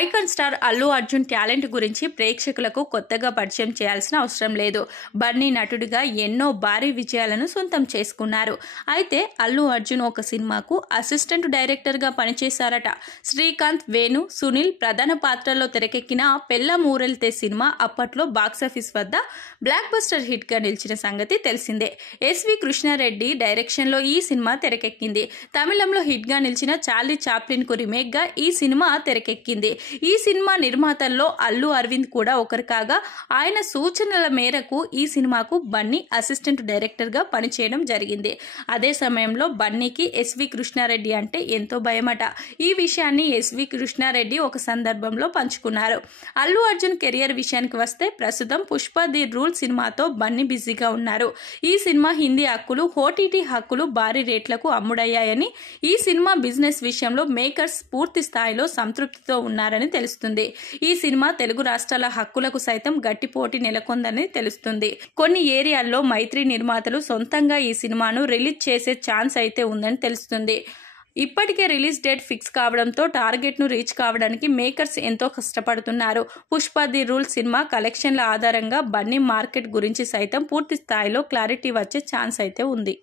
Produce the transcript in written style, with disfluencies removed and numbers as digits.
Icon star Allu Arjun talent గురించి ప్రేక్షకులకు కొత్తగా పరిచయం చేయాల్సిన అవసరం లేదు. బన్నీ నటుడిగా ఎన్నో భారీ విజయాలను సొంతం చేసుకున్నారు. అయితే అల్లు అర్జున్ ఒక సినిమాకు అసిస్టెంట్ డైరెక్టర్గా పనిచేశారట. శ్రీకాంత్, వేణు, సునీల్ ప్రధాన పాత్రల్లో తెరకెక్కిన పెళ్ళాం ఊరెళ్తే సినిమా అప్పట్లో బాక్సాఫీస్ వద్ద బ్లాక్ బస్టర్ హిట్గా నిలిచిన సంగతి తెలిసిందే. ఎస్వి కృష్ణారెడ్డి డైరెక్షన్లో ఈ సినిమా తెరకెక్కింది. తమిళంలో హిట్గా నిలిచిన చార్లీ చాప్లిన్ కు రీమేక్గా ఈ సినిమా తెరకెక్కింది. ఈ సినిమా నిర్మాతల్లో అల్లు అరవింద్ కూడా ఒకరు కాగా, ఆయన సూచనల మేరకు ఈ సినిమాకు బన్నీ అసిస్టెంట్ డైరెక్టర్గా పనిచేయడం జరిగింది. అదే సమయంలో బన్నీకి ఎస్వి కృష్ణారెడ్డి అంటే ఎంతో భయమట. ఈ విషయాన్ని ఎస్వి కృష్ణారెడ్డి ఒక సందర్భంలో పంచుకున్నారు. అల్లు అర్జున్ కెరియర్ విషయానికి వస్తే ప్రస్తుతం పుష్ప ది రూల్ సినిమాతో బన్నీ బిజీగా ఉన్నారు. ఈ సినిమా హిందీ హక్కులు, ఓటీటీ హక్కులు భారీ రేట్లకు అమ్ముడయ్యాయని, ఈ సినిమా బిజినెస్ విషయంలో మేకర్స్ పూర్తి స్థాయిలో సంతృప్తితో ఉన్నారని తెలుస్తుంది. ఈ సినిమా తెలుగు రాష్ట్రాల హక్కులకు సైతం గట్టి పోటీ నెలకొందని తెలుస్తుంది. కొన్ని ఏరియాల్లో మైత్రి నిర్మాతలు సొంతంగా ఈ సినిమాను రిలీజ్ చేసే ఛాన్స్ అయితే ఉందని తెలుస్తుంది. ఇప్పటికే రిలీజ్ డేట్ ఫిక్స్ కావడంతో టార్గెట్ ను రీచ్ కావడానికి మేకర్స్ ఎంతో కష్టపడుతున్నారు. పుష్ప ది రూల్ సినిమా కలెక్షన్ల ఆధారంగా బన్నీ మార్కెట్ గురించి సైతం పూర్తి స్థాయిలో క్లారిటీ వచ్చే ఛాన్స్ అయితే ఉంది.